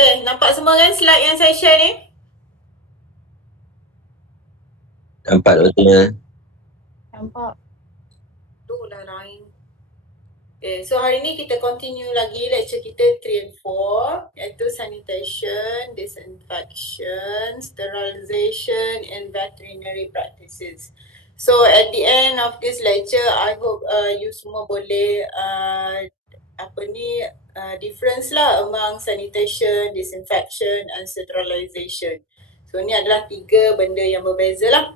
Okay, nampak semua kan slide yang saya share ni? Nampak betul. Nampak. Tu lah lain. Okay, so hari ni kita continue lagi lecture kita 3 and 4, iaitu sanitation, disinfection, sterilization and veterinary practices. So at the end of this lecture, I hope you semua boleh difference lah among sanitation, disinfection and sterilization. So ni adalah 3 benda yang berbeza lah.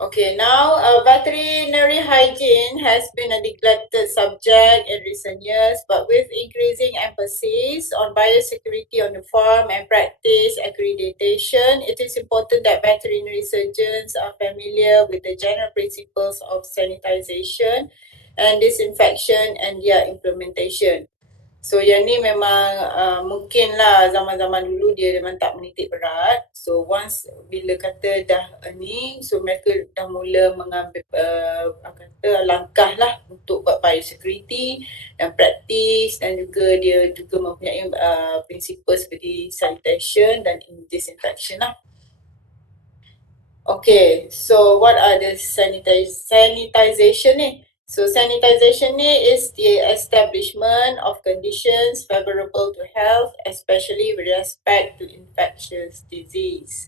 Okay, now veterinary hygiene has been a neglected subject in recent years, but with increasing emphasis on biosecurity on the farm and practice accreditation, it is important that veterinary surgeons are familiar with the general principles of sanitization and disinfection and their implementation. So yang ni memang mungkin lah zaman-zaman dulu dia memang tak menitik berat. So once bila kata dah ni, so mereka dah mula mengambil langkah lah untuk buat biosecurity dan practice, dan juga dia juga mempunyai prinsipal seperti sanitation dan disinfection lah. Okay, so what are the sanitization ni? So sanitization ni is the establishment of conditions favorable to health, especially with respect to infectious disease.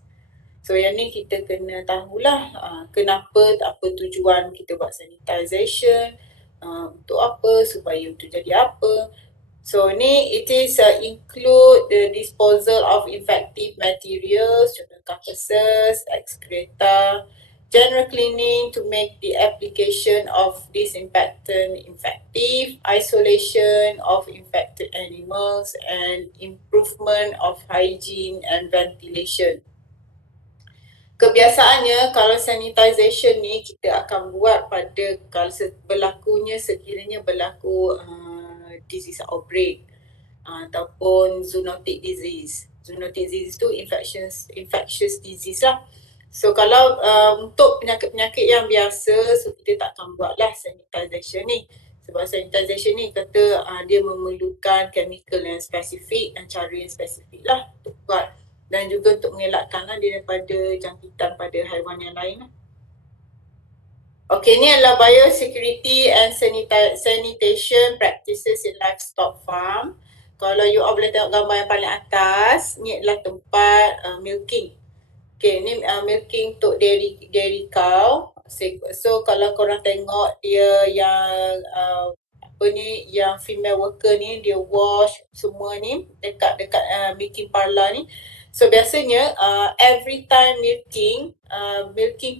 So yang ni kita kena tahulah kenapa, apa tujuan kita buat sanitization, untuk apa, supaya untuk jadi apa. So ni it is include the disposal of infective materials, contoh carcasses, excreta, general cleaning to make the application of disinfectant effective, isolation of infected animals, and improvement of hygiene and ventilation. Kebiasaannya kalau sanitization ni kita akan buat pada kalau sekiranya berlaku disease outbreak ataupun zoonotic disease. Zoonotic disease tu infectious disease lah. So kalau untuk penyakit-penyakit yang biasa, so kita tak akan buatlah sanitization ni. Sebab sanitization ni kata dia memerlukan chemical yang spesifik dan cara yang spesifik lah untuk buat. Dan juga untuk mengelakkan dia daripada jangkitan pada haiwan yang lain lah. Okay, ni adalah biosecurity and sanitation practices in livestock farm. Kalau you all boleh tengok gambar yang paling atas, ni adalah tempat milking. Okay, ni milking untuk dairy cow. So kalau korang tengok dia yang yang female worker ni, dia wash semua ni dekat milking parlour ni. So biasanya every time milking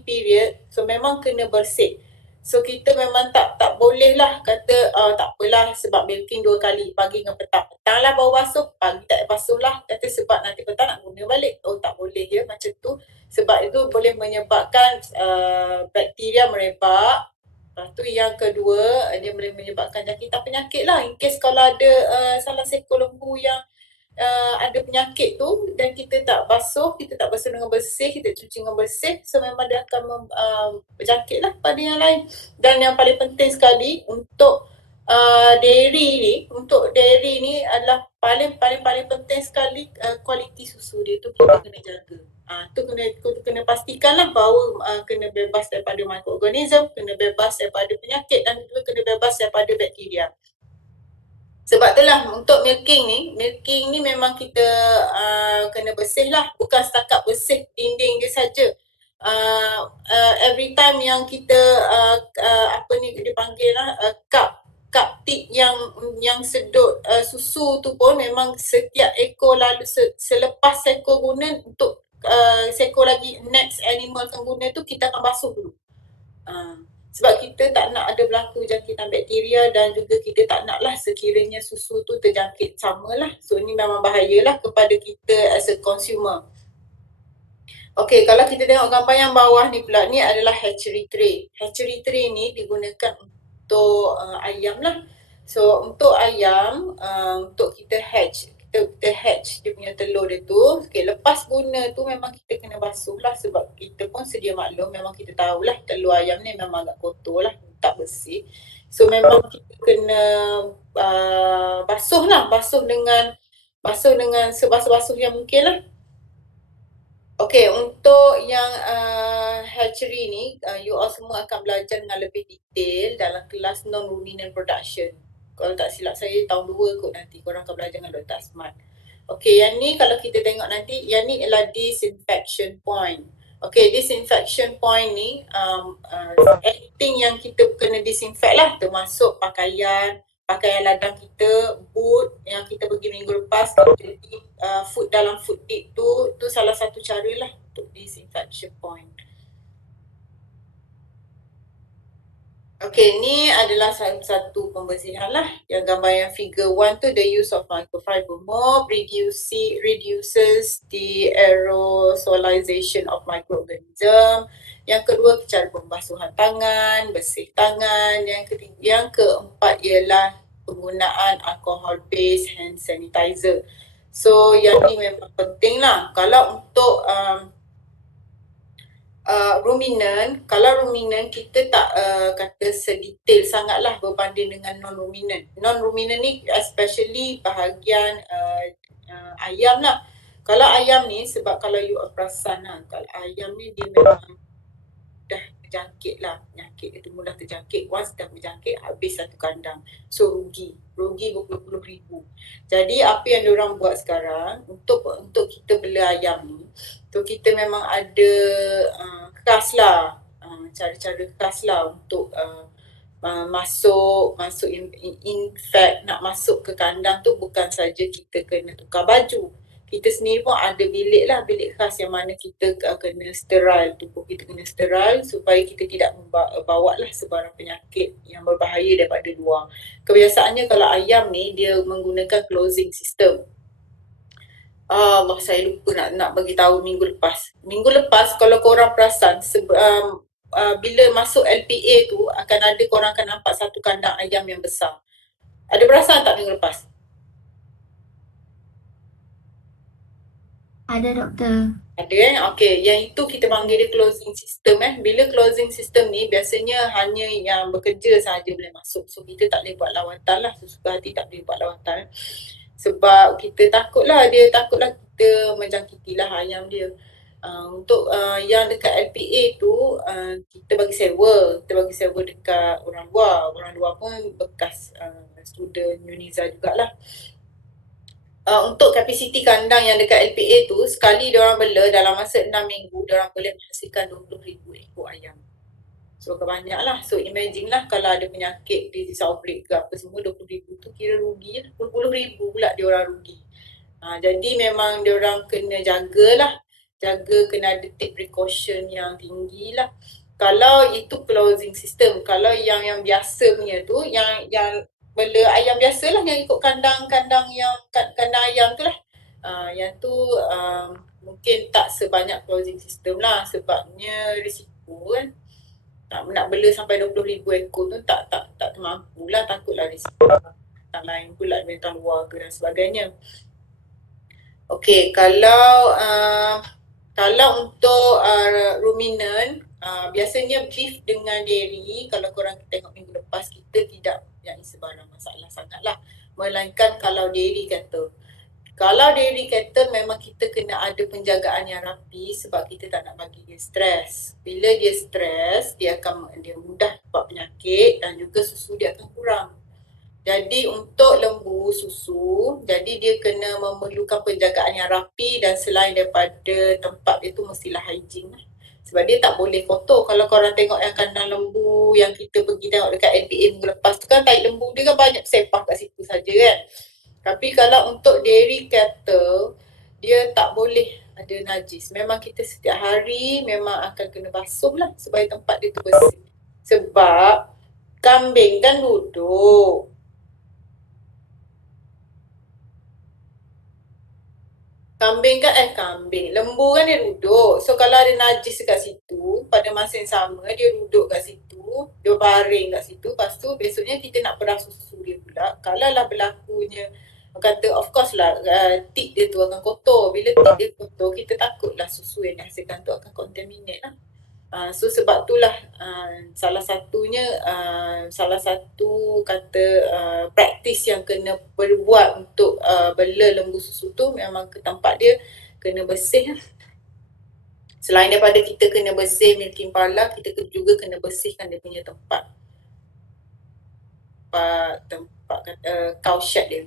period, so memang kena bersih. So kita memang tak boleh lah kata tak apalah sebab milking 2 kali, pagi dengan petang. Petang lah baru basuh, pagi tak basuh lah. Kata sebab nanti petang nak guna balik. Oh tak boleh ya macam tu. Sebab itu boleh menyebabkan bakteria merebak. Lepas tu yang kedua, dia boleh menyebabkan jangkitan penyakit lah. In case kalau ada salah seekor lembu yang ada penyakit tu dan kita tak basuh dengan bersih, kita cuci dengan bersih, so memang dia akan berjangkit lah pada yang lain. Dan yang paling penting sekali untuk dairy ni adalah paling penting sekali kualiti susu dia tu kita kena jaga. Tu kena pastikan lah bahawa kena bebas daripada microorganism, kena bebas daripada penyakit dan juga kena bebas daripada bakteria. Sebab itulah untuk milking ni memang kita kena bersih lah, bukan setakat bersih dinding dia saja. Every time yang kita dipanggil cup tip yang sedut susu tu pun memang setiap ekor lalu selepas seekor guna untuk seekor lagi next animal akan guna tu kita akan basuh dulu. Sebab kita tak nak ada berlaku jangkitan bakteria dan juga kita tak naklah sekiranya susu tu terjangkit samalah. So ni memang bahayalah kepada kita as a consumer. Okay, kalau kita tengok gambar yang bawah ni pula, ni adalah hatchery tray. Hatchery tray ni digunakan untuk ayam lah. So untuk ayam, untuk kita hatch dia punya telur dia tu. Okay, lepas guna tu memang kita kena basuh lah sebab kita pun sedia maklum, memang kita tahulah telur ayam ni memang agak kotor lah, tak bersih. So memang kita kena basuh dengan sebasuh-basuh yang mungkin lah. Okay, untuk yang hatchery ni, you all semua akan belajar dengan lebih detail dalam kelas non-ruminant production. Kalau tak silap saya tahun 2 kot nanti korang akan belajar dengan Dr. Asmat. Okay, yang ni kalau kita tengok nanti, yang ni ialah disinfection point. Okay, disinfection point ni anything yang kita kena disinfect lah, termasuk pakaian ladang kita, boot yang kita pergi minggu lepas, kita food dalam food tip tu salah satu cara lah untuk disinfection point. Okay, ni adalah satu pembersihan lah. Yang gambar yang figure 1 tu, the use of microfiber mop reduces the aerosolization of microorganism. Yang kedua, cara pembasuhan tangan, bersih tangan. Yang keempat ialah penggunaan alcohol based hand sanitizer. So yang ni memang penting lah. Kalau untuk kalau ruminant kita tak kata sedetail sangatlah berbanding dengan non-ruminant. Non-ruminant ni especially bahagian ayam lah. Kalau ayam ni, sebab kalau you perasan lah, kalau ayam ni dia memang dah terjangkit lah, penyakit itu mudah terjangkit. Once dah berjangkit, habis satu kandang. So rugi berpuluh-puluh ribu. Jadi apa yang diorang buat sekarang untuk kita bela ayam ni, so kita memang ada khas lah, cara-cara khas lah untuk masuk in fact nak masuk ke kandang tu bukan saja kita kena tukar baju. Kita sendiri pun ada bilik khas yang mana kita kena sterile, tubuh kita kena sterile supaya kita tidak bawa lah sebarang penyakit yang berbahaya daripada luar. Kebiasaannya kalau ayam ni dia menggunakan closing system. Allah, saya lupa nak bagi tahu minggu lepas. Minggu lepas kalau korang perasan bila masuk LPA tu korang akan nampak satu kandang ayam yang besar. Ada perasan tak minggu lepas? Ada, doktor. Ada okey, yang itu kita panggil dia closing system Bila closing system ni biasanya hanya yang bekerja sahaja boleh masuk. So kita tak boleh buat lawatan lah, sesuka hati tak boleh buat lawatan. Sebab kita takutlah kita menjangkitilah ayam dia. Untuk yang dekat LPA tu kita bagi sewa dekat orang luar pun bekas student Uniza jugalah. Untuk kapasiti kandang yang dekat LPA tu, sekali diorang bela dalam masa 6 minggu, diorang boleh menghasilkan 20,000 ekor ayam. So banyak lah. So imagine lah kalau ada penyakit disease outbreak ke apa semua, 20,000 tu kira rugi lah. 10,000 pula diorang rugi. Jadi memang diorang kena jagalah. Kena ada take precaution yang tinggi lah. Kalau itu closing system, kalau yang biasa punya tu, yang bela ayam biasalah yang ikut kandang ayam tu lah. Yang tu mungkin tak sebanyak closing system lah, sebabnya risiko kan. Nak bela sampai 20,000 ekor tu tak termampu lah, takutlah risiko tak lain pula bintang luar ke dan sebagainya. Okey, kalau untuk ruminant, biasanya beef dengan dairy, kalau korang tengok minggu lepas, kita tidak yang sebarang masalah sangatlah, melainkan kalau dairy cattle. Kalau dairy cattle memang kita kena ada penjagaan yang rapi sebab kita tak nak bagi dia stres. Bila dia stres, dia mudah dapat penyakit dan juga susu dia akan kurang. Jadi untuk lembu susu, jadi dia kena memerlukan penjagaan yang rapi dan selain daripada tempat dia tu mestilah hygiene lah. Sebab dia tak boleh kotor. Kalau korang tengok yang kandang lembu yang kita pergi tengok dekat LPA minggu lepas tu kan, tai lembu dia kan banyak sepah kat situ saja kan. Tapi kalau untuk dairy cattle, dia tak boleh ada najis. Memang kita setiap hari memang akan kena basuh lah supaya tempat dia tu bersih. Sebab kambing kan duduk. Lembu kan dia duduk. So kalau ada najis kat situ, pada masa yang sama dia duduk kat situ, dia baring kat situ, lepas tu besoknya kita nak perah susu dia pula. Kalau lah berlakunya, kata of course lah tik dia tu akan kotor. Bila tik dia kotor, kita takutlah susu yang dihasilkan tu akan contaminate lah. So sebab itulah salah satu kata praktis yang kena berbuat untuk bela lembu susu tu memang ke tempat dia kena bersih. Selain daripada kita kena bersih milking parlour, kita juga kena bersihkan dia punya tempat cow shed dia.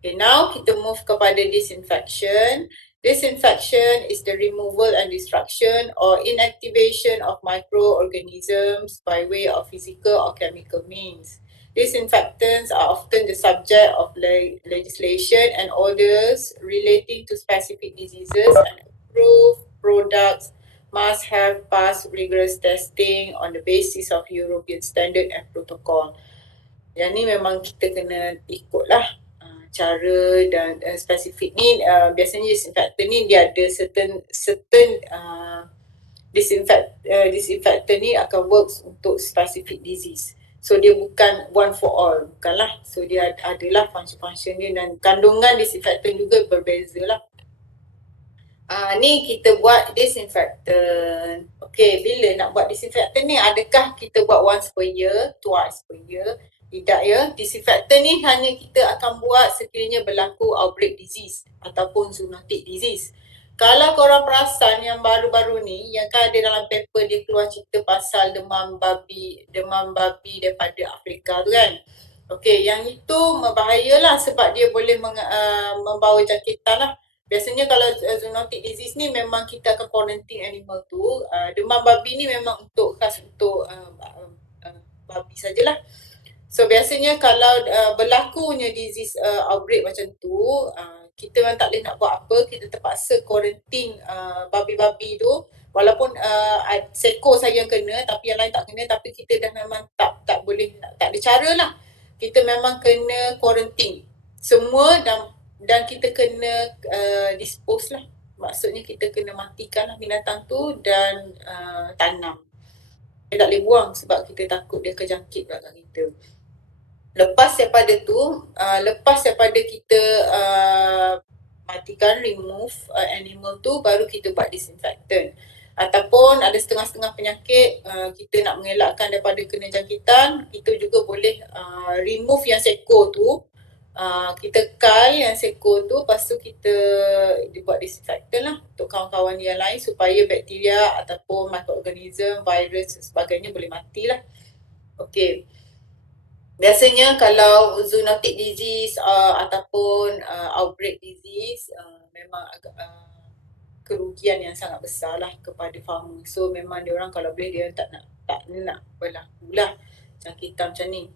Okay, now kita move kepada disinfection. Disinfection is the removal and destruction or inactivation of microorganisms by way of physical or chemical means. Disinfectants are often the subject of legislation and orders relating to specific diseases, and approved products must have passed rigorous testing on the basis of European standard and protocol. Yang ni memang kita kena ikutlah cara dan spesifik ni. Biasanya disinfectant ni dia ada certain disinfectant ni akan works untuk specific disease. So dia bukan one for all, bukanlah. So dia adalah function dia dan kandungan disinfectant juga berbeza lah. Ni kita buat disinfectant. Okay, bila nak buat disinfectant ni, adakah kita buat once per year, twice per year? Tidak ya, disinfectant ni hanya kita akan buat sekiranya berlaku outbreak disease ataupun zoonotic disease. Kalau korang perasan yang baru-baru ni, yang kan ada dalam paper dia keluar cerita pasal demam babi daripada Afrika tu kan. Okay, yang itu membahayalah sebab dia boleh membawa jangkitan lah. Biasanya kalau zoonotic disease ni memang kita akan quarantine animal tu. Demam babi ni memang khas untuk babi sajalah. So biasanya kalau berlakunya disease outbreak macam tu, kita memang tak boleh nak buat apa, kita terpaksa quarantine babi-babi tu. Walaupun seekor saja yang kena tapi yang lain tak kena, tapi kita dah memang tak boleh, tak ada cara lah. Kita memang kena quarantine semua dan kita kena dispose lah. Maksudnya kita kena matikan lah binatang tu dan tanam. Dia tak boleh buang sebab kita takut dia kejangkit kat kita. Lepas daripada kita matikan, remove animal tu, baru kita buat disinfectant. Ataupun ada setengah-setengah penyakit kita nak mengelakkan daripada kena jangkitan, kita juga boleh remove yang seekor tu, kita kal yang seekor tu, lepas tu kita buat disinfectant lah untuk kawan-kawan yang lain supaya bakteria ataupun microorganism, virus dan sebagainya boleh mati lah. Okay. Biasanya kalau zoonotic disease ataupun outbreak disease memang agak kerugian yang sangat besar lah kepada farmer. So memang diorang kalau boleh dia tak nak berlaku lah jangkitan macam ni.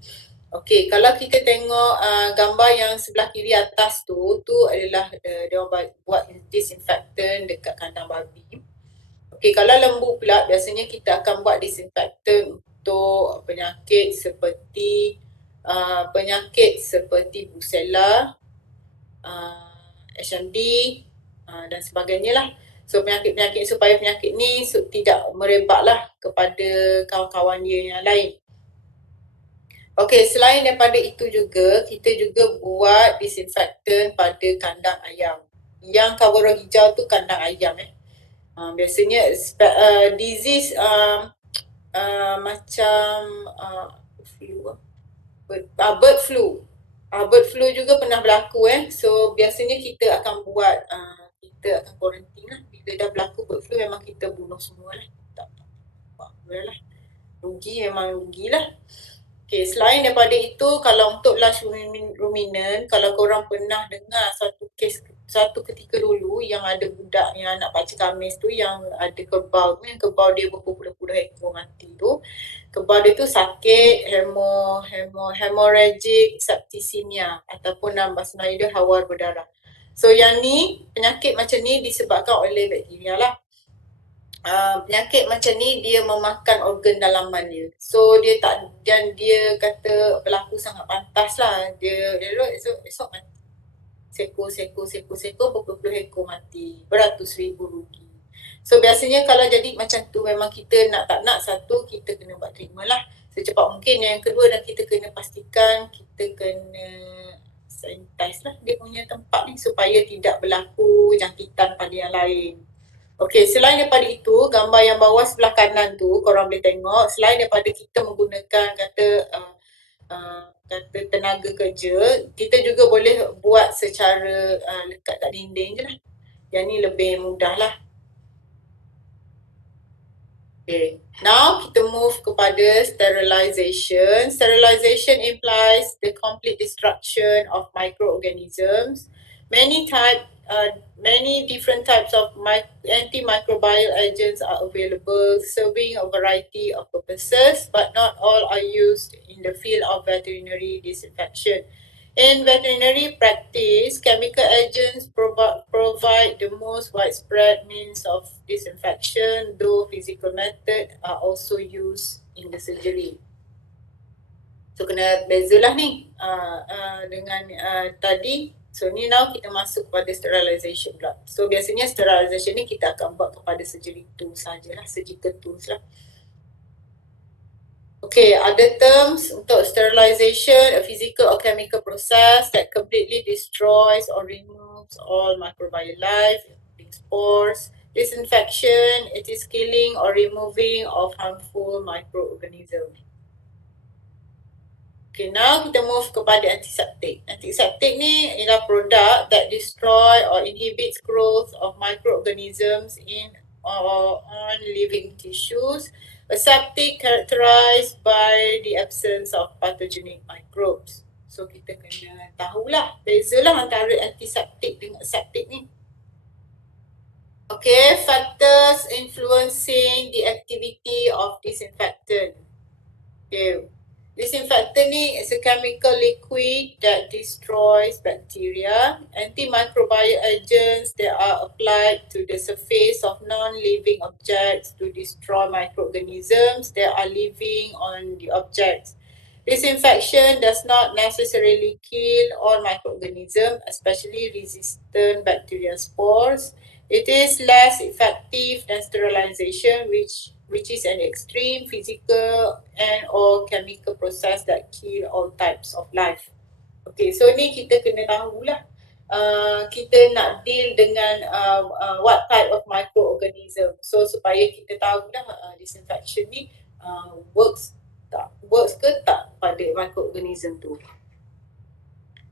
Okay, kalau kita tengok gambar yang sebelah kiri atas tu adalah diorang buat disinfectant dekat kandang babi. Okay, kalau lembu pula biasanya kita akan buat disinfectant untuk penyakit seperti Brucella, HMD dan sebagainya lah. So supaya penyakit ni tidak merebak lah kepada kawan-kawan dia yang lain. Okay, selain daripada itu juga, kita juga buat disinfectant pada kandang ayam. Yang cover hijau tu kandang ayam biasanya disease macam bird flu. Bird flu juga pernah berlaku So biasanya kita akan buat kita akan quarantine lah. Bila dah berlaku bird flu memang kita bunuh semua lah. Tak lah. Rugilah. Okay, selain daripada itu, kalau untuk large ruminant, kalau korang pernah dengar satu ketika dulu yang ada budak yang anak pakcik Kamis tu yang ada kerbau tu, yang kerbau dia berpuluh-puluh ekor mati tu. Kerbau dia tu sakit hemorrhagic septicemia ataupun dalam bahasa Melayu dia hawar berdarah. So yang ni, penyakit macam ni disebabkan oleh bakteria lah. Penyakit macam ni dia memakan organ dalaman dia. So dia kata berlaku sangat pantas lah. Dia esok mati. Sekor berpuluh ekor mati. Beratus ribu rugi. So biasanya kalau jadi macam tu memang kita tak nak satu, kita kena buat treatment lah secepat mungkin. Yang kedua dan kita kena pastikan kita kena sanitize lah dia punya tempat ni supaya tidak berlaku jangkitan pada yang lain. Okey, selain daripada itu, gambar yang bawah sebelah kanan tu korang boleh tengok, selain daripada kita menggunakan kata tenaga kerja, kita juga boleh buat secara lekat kat dinding je lah. Yang ni lebih mudah lah. Okay, now kita move kepada sterilization. Sterilization implies the complete destruction of microorganisms. Many different types of antimicrobial agents are available, serving a variety of purposes, but not all are used in the field of veterinary disinfection. In veterinary practice, chemical agents provide the most widespread means of disinfection, though physical methods are also used in the surgery. So kena bezalah ni dengan tadi. So ni now kita masuk pada sterilization pula. So biasanya sterilization ni kita akan buat kepada surgery tools sajalah, surgical tools lah. Okay, other terms untuk sterilization, a physical or chemical process that completely destroys or removes all microbial life, including spores. Disinfection, it is killing or removing of harmful microorganisms. Okay, now kita move kepada antiseptic. Antiseptic ni ialah produk that destroy or inhibits growth of microorganisms in or on living tissues. Aseptic characterized by the absence of pathogenic microbes. So kita kena tahulah bezalah antara antiseptic dengan aseptic ni. Okay, factors influencing the activity of disinfectant. Okay, disinfectant ni is a chemical liquid that destroys bacteria. Antimicrobial agents that are applied to the surface of non-living objects to destroy microorganisms that are living on the objects. Disinfection does not necessarily kill all microorganisms, especially resistant bacterial spores. It is less effective than sterilization, which is an extreme physical and or chemical process that kill all types of life. Okay, so ni kita kena tahulah. Kita nak deal dengan what type of microorganism. So supaya kita tahulah disinfection ni works ke tak pada microorganism tu.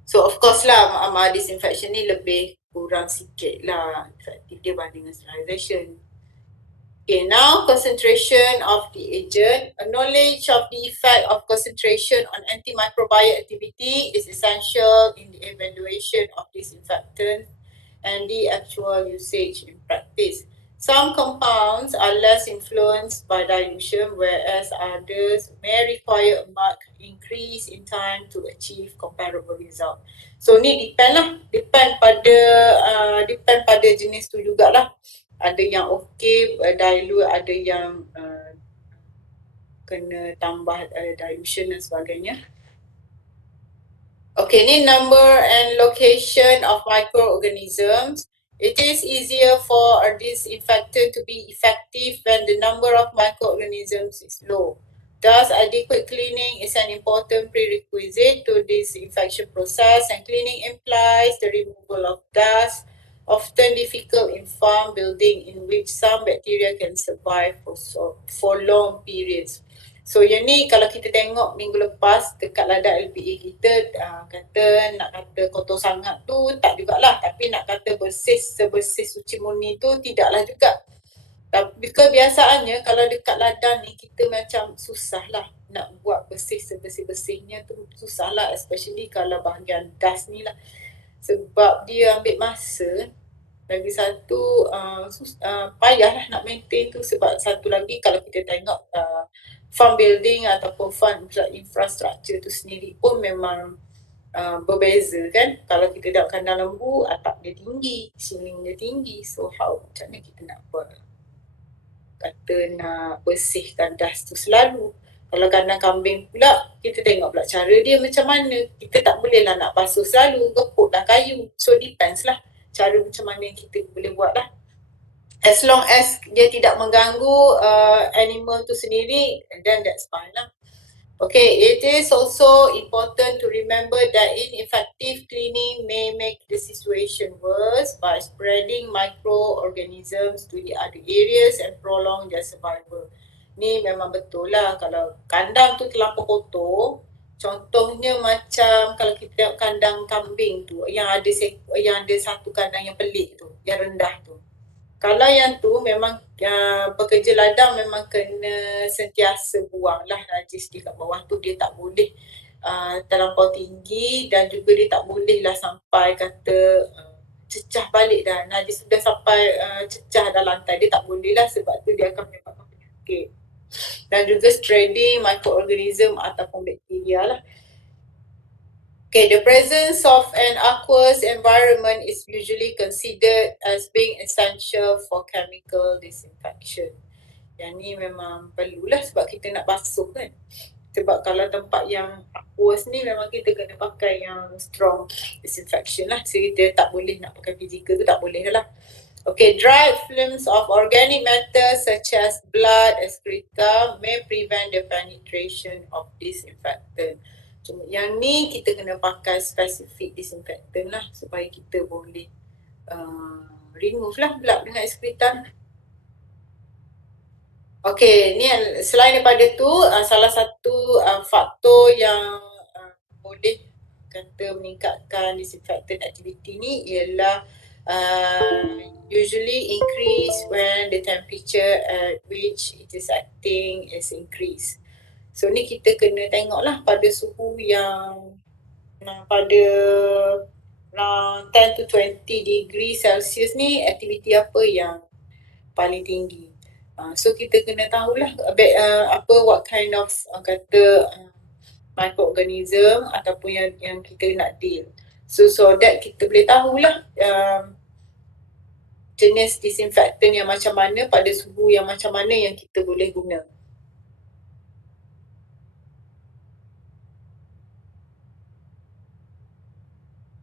So of course lah disinfection ni lebih kurang sikit lah efektif dia banding dengan sterilization. Okay, now concentration of the agent. A knowledge of the effect of concentration on antimicrobial activity is essential in the evaluation of disinfectant and the actual usage in practice. Some compounds are less influenced by dilution, whereas others may require a marked increase in time to achieve comparable result. So ni depend pada jenis tu jugalah. Ada yang okay dilute, ada yang kena tambah dilution dan sebagainya. Okay, ni number and location of microorganisms. It is easier for a disinfectant to be effective when the number of microorganisms is low. Thus, adequate cleaning is an important prerequisite to disinfection process, and cleaning implies the removal of dust, often difficult in farm building in which some bacteria can survive for long periods. So yang ni kalau kita tengok minggu lepas dekat ladang LPA kita kata nak kata kotor sangat tu tak jugalah, tapi nak kata sebersih suci murni tu tidaklah juga. Tapi kebiasaannya kalau dekat ladang ni kita macam susah lah nak buat bersih sebersih-bersihnya tu, susah lah, especially kalau bahagian dust ni lah, sebab dia ambil masa. Lagi satu payahlah nak maintain tu, sebab satu lagi kalau kita tengok farm building ataupun farm infrastructure tu sendiri pun memang berbeza kan. Kalau kita dah kandang lembu, atap dia tinggi, ceiling dia tinggi, so macam mana kita nak buat, kata nak bersihkan dust tu selalu. Kalau kandang kambing pula, kita tengok pula cara dia macam mana. Kita tak boleh lah nak basuh selalu, gepuk lah kayu. So depends lah cara macam mana yang kita boleh buat lah. As long as dia tidak mengganggu animal tu sendiri, then that's fine lah. Okay, it is also important to remember that ineffective cleaning may make the situation worse. by spreading microorganisms to the other areas and prolong their survival. Ni memang betul lah, kalau kandang tu terlampau kotor, contohnya macam kalau kita tengok kandang kambing tu yang ada satu kandang yang pelik tu, yang rendah tu. Kalau yang tu memang pekerja ladang memang kena sentiasa buang lah najis di kat bawah tu. Dia tak boleh terlampau tinggi dan juga dia tak boleh lah sampai kata cecah balik dah. Najis sudah sampai cecah dah lantai, dia tak boleh lah, sebab tu dia akan menyebabkan penyakit. Dan juga spreading microorganism ataupun bakteria lah. Okay, the presence of an aqueous environment is usually considered as being essential for chemical disinfection. Yang ni memang perlulah sebab kita nak basuh kan. Sebab kalau tempat yang aqueous ni memang kita kena pakai yang strong disinfection lah. So kita tak boleh nak pakai physical tu, tak boleh lah. Okay, dried films of organic matter such as blood, excreta may prevent the penetration of disinfectant. Cuma yang ni kita kena pakai spesifik disinfectant lah supaya kita boleh remove lah blood dengan excreta. Okay, ni selain daripada tu salah satu faktor yang boleh kata meningkatkan disinfectant activity ni ialah usually increase when the temperature at which it is acting is increased. So ni kita kena tengok lah pada suhu yang pada 10 to 20 degree Celsius ni aktiviti apa yang paling tinggi. So kita kena tahulah what kind of microorganism ataupun yang kita nak deal. So that kita boleh tahulah jenis disinfectant yang macam mana pada suhu yang macam mana yang kita boleh guna.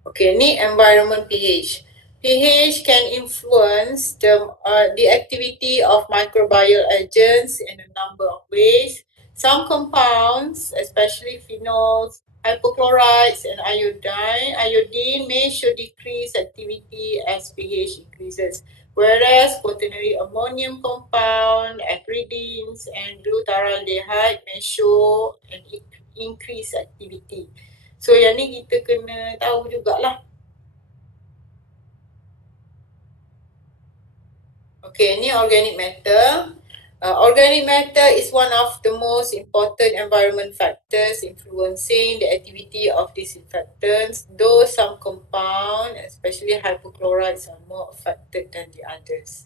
Okay, ni environment pH. pH can influence the activity of microbial agents in a number of ways. Some compounds, especially phenols, hypochlorites and iodine may show decreased activity as pH increases, whereas quaternary ammonium compound, acridines and glutaraldehyde may show an increased activity. So yang ni kita kena tahu jugalah. Okay, ni organic matter. Organic matter is one of the most important environment factors influencing the activity of disinfectants, though some compound, especially hypochlorites, are more affected than the others.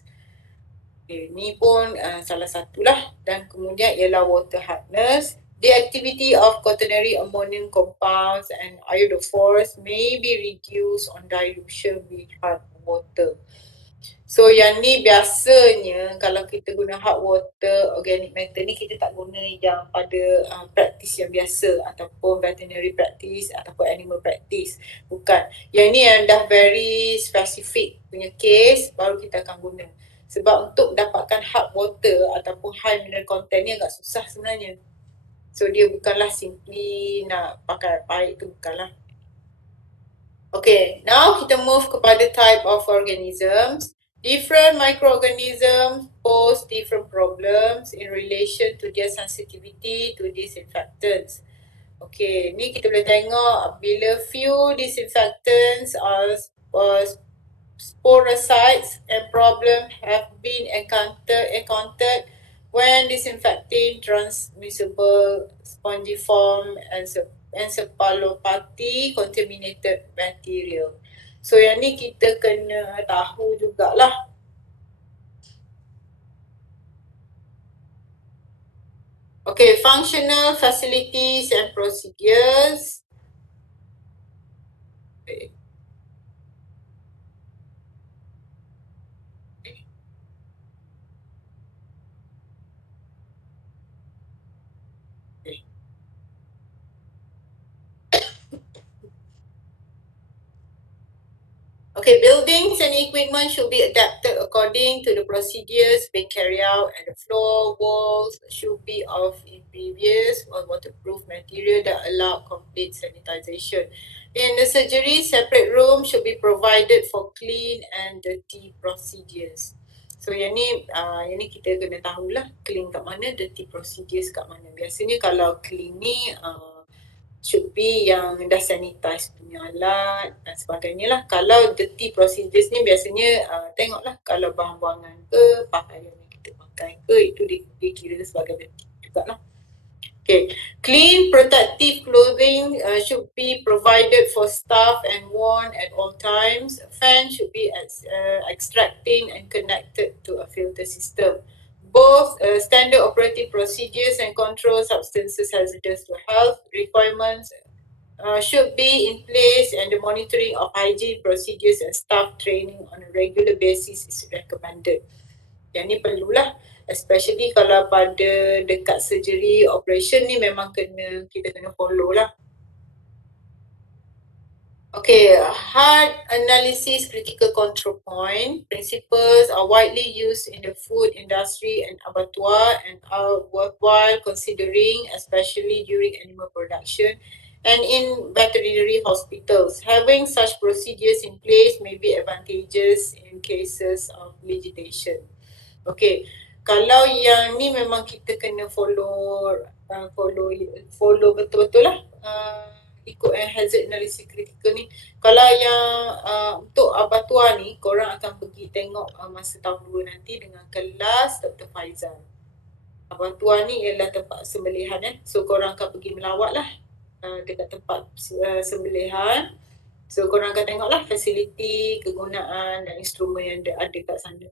Okay, ni pun salah satulah. Dan kemudian ialah water hardness. The activity of quaternary ammonium compounds and iodophores may be reduced on dilution with hard water. So yang ni biasanya kalau kita guna hard water organic matter ni, kita tak guna yang pada practice yang biasa ataupun veterinary practice ataupun animal practice. Bukan. Yang ni yang dah very specific punya case baru kita akan guna. Sebab untuk dapatkan hard water ataupun high mineral content ni agak susah sebenarnya. So dia bukanlah simply nak pakai air tu, bukanlah. Okay, now kita move kepada type of organisms. Different microorganisms pose different problems in relation to their sensitivity to disinfectants. Okay, ni kita boleh tengok bila few disinfectants or sporicides and problem have been encountered when disinfecting transmissible spongiform and encephalopathy contaminated material. So yang ni kita kena tahu jugalah. Okay, functional facilities and procedures. Okay. Okay, buildings and equipment should be adapted according to the procedures being carried out, and the floor walls should be of impervious or waterproof material that allow complete sanitization. In the surgery, separate room should be provided for clean and dirty procedures. So yang ni kita kena tahulah clean kat mana, dirty procedures kat mana. Biasanya kalau clean ni should be yang dah sanitize punya alat dan sebagainya lah. Kalau dirty procedures ni biasanya tengoklah kalau bahan buangan ke, pakaian yang kita pakai ke, itu dikira sebagai dirty juga lah. Okay, clean protective clothing should be provided for staff and worn at all times. Fan should be extracting and connected to a filter system. Both standard operating procedures and control substances hazardous to health requirements should be in place, and the monitoring of hygiene procedures and staff training on a regular basis is recommended. Yang ni perlulah, especially kalau pada dekat surgery operation ni memang kita kena follow lah. Okay, hard analysis critical control point principles are widely used in the food industry and abattoir and are worthwhile considering, especially during animal production and in veterinary hospitals. Having such procedures in place may be advantageous in cases of legislation. Okay, kalau yang ni memang kita kena follow betul-betul lah, ikut hazard analysis critical ni. Kalau yang untuk abattoir ni, korang akan pergi tengok masa tahun 2 nanti dengan kelas Dr. Faizal. Abattoir ni ialah tempat sembelihan so korang akan pergi melawat lah dekat tempat sembelihan. So korang akan tengok lah fasiliti, kegunaan dan instrumen yang ada kat sana.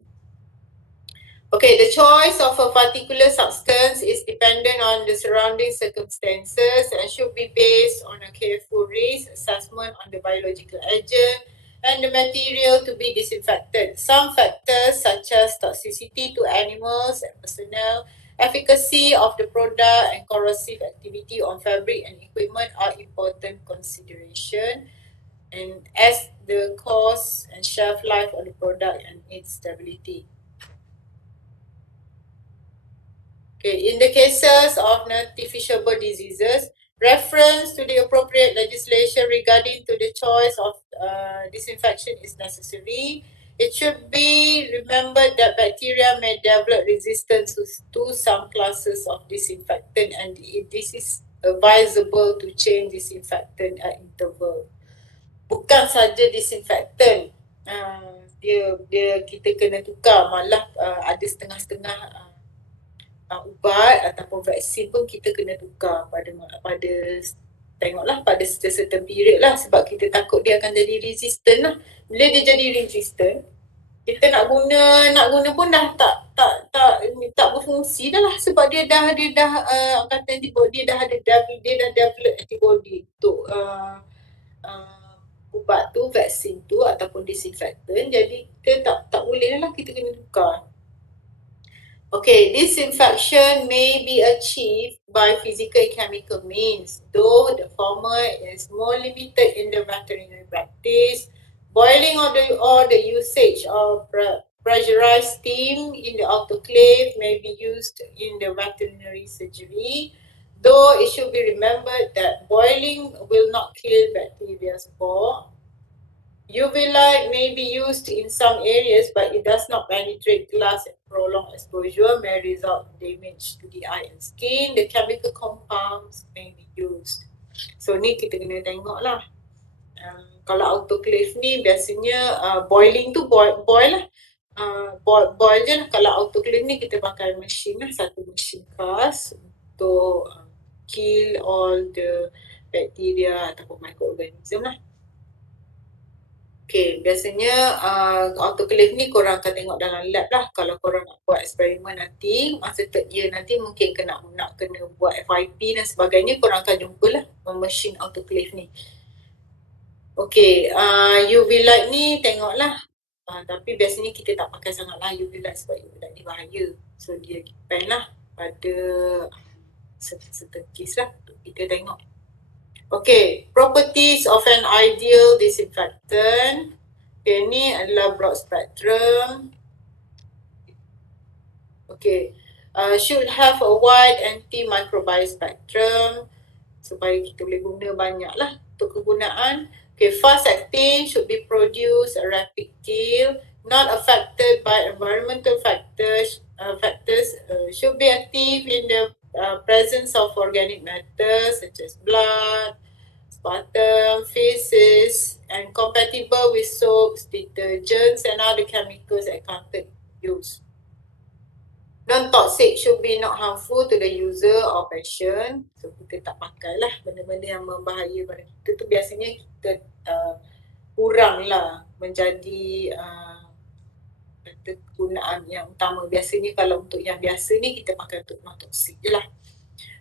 Okay, the choice of a particular substance is dependent on the surrounding circumstances and should be based on a careful risk assessment on the biological agent and the material to be disinfected. Some factors such as toxicity to animals and personnel, efficacy of the product and corrosive activity on fabric and equipment are important consideration, and as the cost and shelf life of the product and its stability. Okay, in the cases of notifiable diseases, reference to the appropriate legislation regarding to the choice of disinfection is necessary. It should be remembered that bacteria may develop resistance to some classes of disinfectant, and this is advisable to change disinfectant at interval. Bukan saja disinfectant, dia kita kena tukar, malah ada setengah-setengah ubat ataupun vaksin pun kita kena tukar pada tengoklah pada certain period lah, sebab kita takut dia akan jadi resistant lah. Bila dia jadi resistant, kita nak guna pun dah tak berfungsi dah lah, sebab dia dah kata antibody, dia dah develop antibody untuk ubat tu, vaksin tu ataupun disinfectant. Jadi kita tak boleh lah, kita kena tukar. Okay, disinfection may be achieved by physical and chemical means, though the former is more limited in the veterinary practice. Boiling or the usage of pressurized steam in the autoclave may be used in the veterinary surgery, though it should be remembered that boiling will not kill bacteria spore. UV light may be used in some areas, but it does not penetrate glass, and prolonged exposure may result in damage to the eye and skin. The chemical compounds may be used. So ni kita kena tengok lah. Kalau autoclave ni biasanya boiling tu boil lah. Boil je lah. Kalau autoclave ni kita pakai mesin lah, satu mesin khas untuk kill all the bacteria ataupun microorganism lah. Okay, biasanya autoclave ni korang akan tengok dalam lab lah. Kalau korang nak buat eksperimen nanti, masa third year nanti mungkin nak kena buat FYP dan sebagainya, korang akan jumpa lah mesin autoclave ni. Okay, UV light ni tengoklah. Tapi biasanya kita tak pakai sangat lah UV light, sebab UV light ni bahaya. So dia depend lah pada certain case lah kita tengok. Okay, properties of an ideal disinfectant. Okay, ni adalah broad spectrum. Okay, should have a wide antimicrobial spectrum supaya kita boleh guna banyak lah untuk kegunaan. Okay, fast acting, should be produced a rapid kill, not affected by environmental factors, should be active in the presence of organic matter such as blood, sputum, feces, and compatible with soaps, detergents, and other chemicals encountered use. Non-toxic should be not harmful to the user or patient. So kita tak pakai lah benda-benda yang membahaya pada kita tu, biasanya kita kurang lah menjadi kegunaan yang utama. Biasanya kalau untuk yang biasa ni kita pakai untuk non-toxic je lah.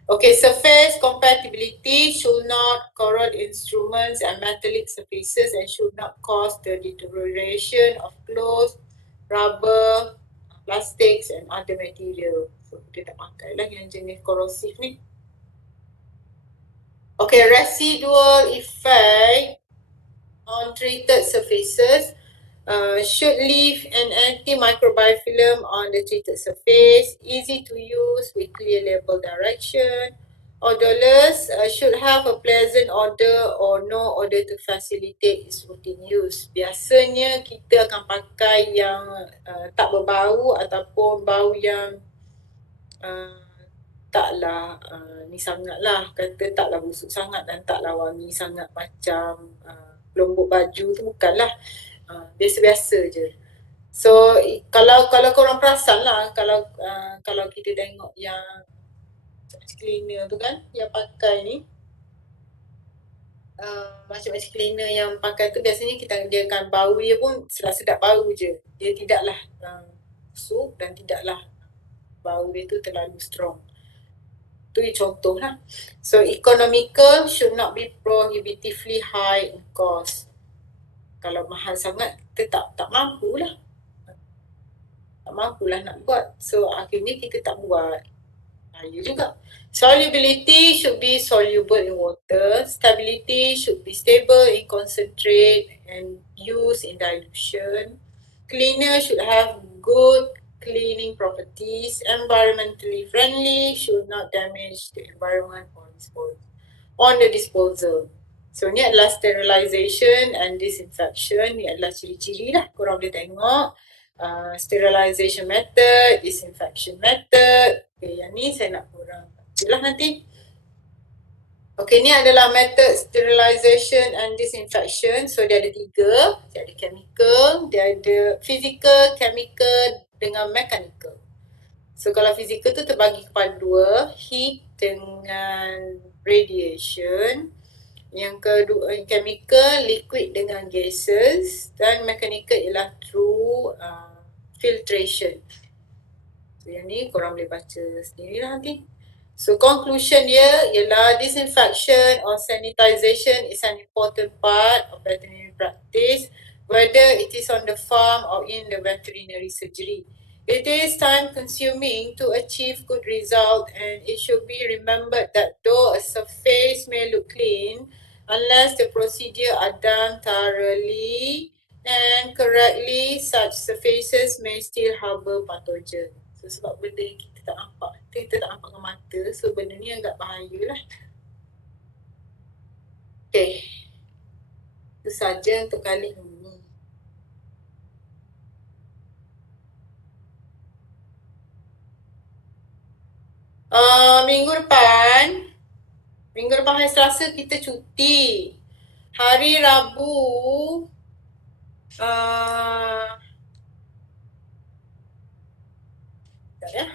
Okay, surface compatibility should not corrode instruments and metallic surfaces and should not cause the deterioration of clothes, rubber, plastics and other material. So kita tak pakai lah yang jenis korosif ni. Okay, residual effect on treated surfaces should leave an antimicrobial film on the treated surface, easy to use with clear label direction. Odorless should have a pleasant odor or no odor to facilitate its routine use. Biasanya kita akan pakai yang tak berbau ataupun bau yang taklah ni sangat lah, kata taklah busuk sangat dan taklah wangi sangat macam lombok baju tu, bukanlah. Biasa-biasa je. So kalau korang perasan lah, kalau kita tengok yang cleaner tu kan, yang pakai ni macam-macam cleaner yang pakai tu, biasanya dia akan bau dia pun sedap bau je. Dia tidaklah busuk dan tidaklah bau dia tu terlalu strong. Tu contoh lah. So economical should not be prohibitively high in cost. Kalau mahal sangat kita tak mampu lah. Tak mampulah nak buat. So akhirnya kita tak buat. Bahaya juga. Solubility should be soluble in water. Stability should be stable in concentrate and used in dilution. Cleaner should have good cleaning properties. Environmentally friendly, should not damage the environment on the disposal. So ni adalah sterilization and disinfection. Ni adalah ciri-ciri lah, korang boleh tengok. Sterilization method, disinfection method. Okay, yang ni saya nak korang bacalah nanti. Okay, ni adalah method sterilization and disinfection. So dia ada 3. Dia ada chemical, dia ada physical, chemical dengan mechanical. So kalau physical tu terbagi kepada 2, heat dengan radiation. Yang kedua, chemical, liquid dengan gases, dan mechanical ialah through filtration. So yang ni korang boleh baca sendiri lah nanti. So conclusion dia ialah disinfection or sanitization is an important part of veterinary practice, whether it is on the farm or in the veterinary surgery. It is time consuming to achieve good result, and it should be remembered that though a surface may look clean, unless the procedure are done thoroughly and correctly, such surfaces may still harbor pathogen. So sebab benda yang kita tak nampak dengan mata, so benda ni agak bahaya lah. Okay, itu saja untuk kali ini. Minggu depan hari Selasa kita cuti. Hari Rabu sekejap ya.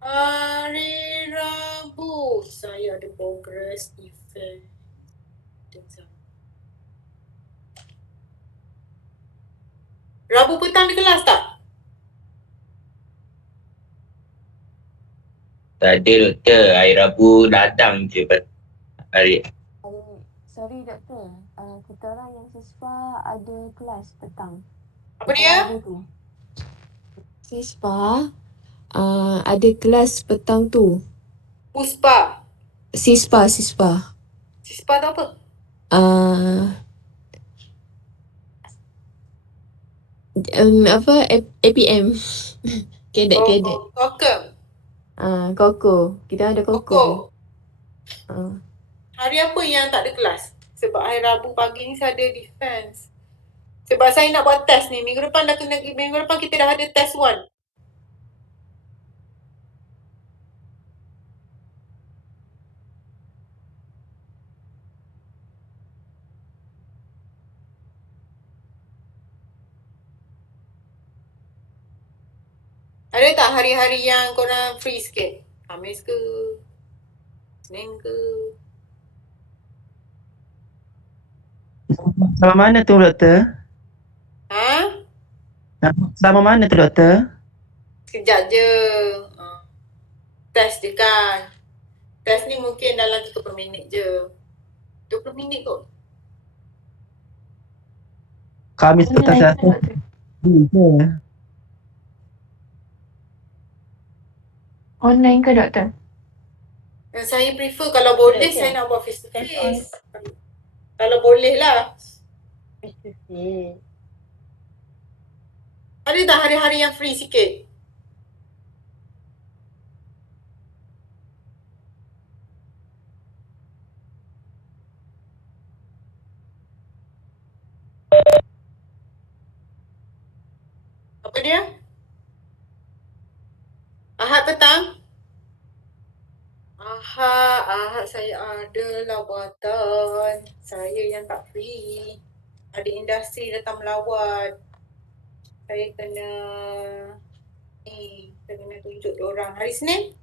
Hari Rabu saya ada progress event. Rabu petang ada kelas tak? Tak ada doktor, hari Rabu datang je hari. Sorry doktor, kita orang yang siswa ada kelas petang. Apa dia? Siswa ada kelas petang tu. Puspa. Sispa. Sispa tu apa? APM. Cadet. Kokem. Koko. Kita ada Koko. Koko. Ah. Hari apa yang tak ada kelas? Sebab hari Rabu pagi ni saya ada defense. Sebab saya nak buat test ni. Minggu depan kita dah ada test 1. Ada tak hari-hari yang korang free sikit? Khamis ke? Senin ke? Sama mana tu doktor? Ha? Sama mana tu doktor? Sekejap je. Test je kan. Test ni mungkin dalam 30 minit je. 20 minit kot. Khamis petang Selasa. Online ke doktor? Saya prefer kalau boleh Okay. saya nak buat face to face. Kalau boleh lah. Ada tak hari-hari yang free sikit? Apa dia? Ahad petang? Ahad saya ada lawatan. Saya yang tak free. Ada industri datang melawat. Saya kena tunjuk diorang. Hari Senin?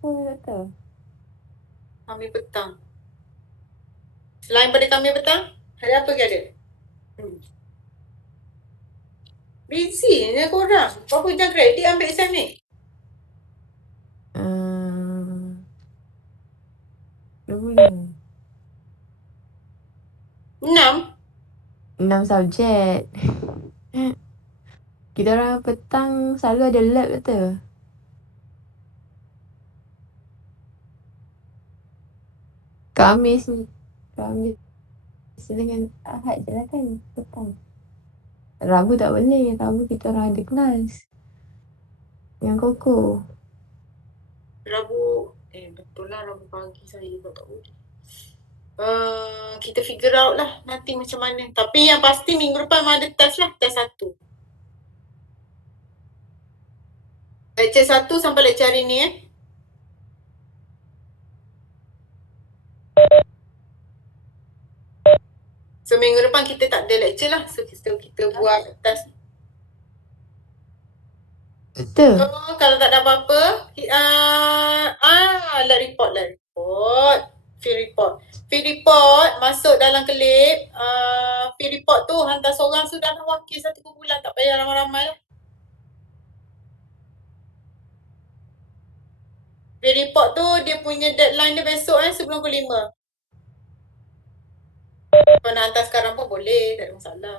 Doktor. Kami petang. Selain pada kami petang, hari apa lagi ada? Busy je korang. Berapa jam kredit ambil exam ni? 25. 6? 6 subjek. Kita orang petang selalu ada lab doktor. Khamis dengan Ahad je lah kan petang. Rabu tak boleh. Rabu kita orang ada kelas. Yang Koko. Rabu, betul lah Rabu pagi saya juga tak boleh. Kita figure out lah nanti macam mana. Tapi yang pasti minggu depan memang ada test lah. Test 1. Lecture 1 sampai lecture hari ni So minggu depan kita tak ada lecture lah. So kita buat test. Betul. So kalau tak ada apa-apa, lab report. Field report masuk dalam kelip. Field report tu hantar seorang sudah nak wakil 1 bulan. Tak payah ramai-ramai lah. Field report tu dia punya deadline dia besok sebelum pukul 5. Kalau nak hantar sekarang pun boleh, tak ada masalah.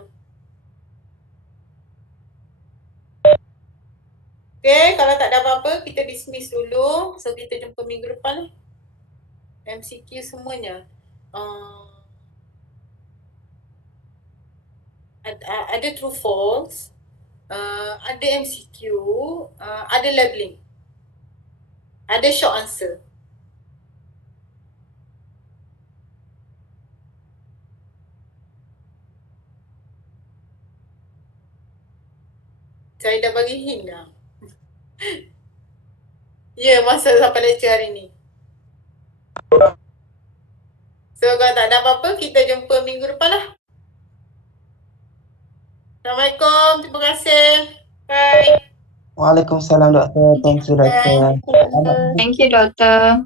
Okay, kalau tak ada apa-apa, kita dismiss dulu. So, kita jumpa minggu depan lah. MCQ semuanya. Ada true false, ada MCQ, ada labeling, ada short answer. Saya dah bagi hint dah. Ya, masa sampai lecture hari ni. So, kalau tak ada apa-apa, kita jumpa minggu depan lah. Assalamualaikum. Terima kasih. Bye. Waalaikumsalam doktor. Thank you doktor. Thank you doktor.